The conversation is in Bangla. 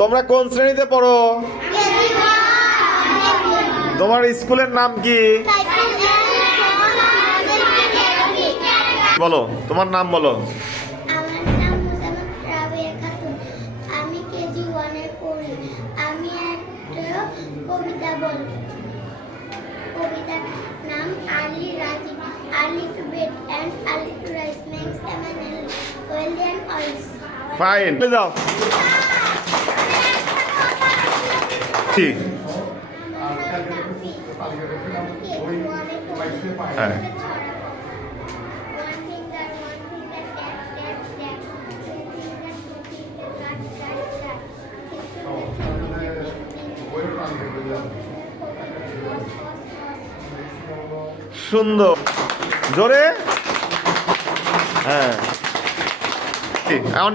তোমরা কোন শ্রেণীতে পড়ো? তোমার স্কুলের নাম কি? বলো, তোমার নাম বলো। আমার নাম মুসাম্মদ রাবেয়া খাতুন। আমি কেজি 1 এ পড়ি। আমি একটা কবিতা বলবো। কবিতার নাম early rising. Early to bed and early to rise makes a man wealthy and wise. Fine, যাও। কি? আমার নাম নাফি। আমি কেজি 1 এ পড়ি। হ্যাঁ। One finger, tap, tap, tap. Two finger, cut, cut, cut. সুন্দর, জোরে। হ্যাঁ, এখন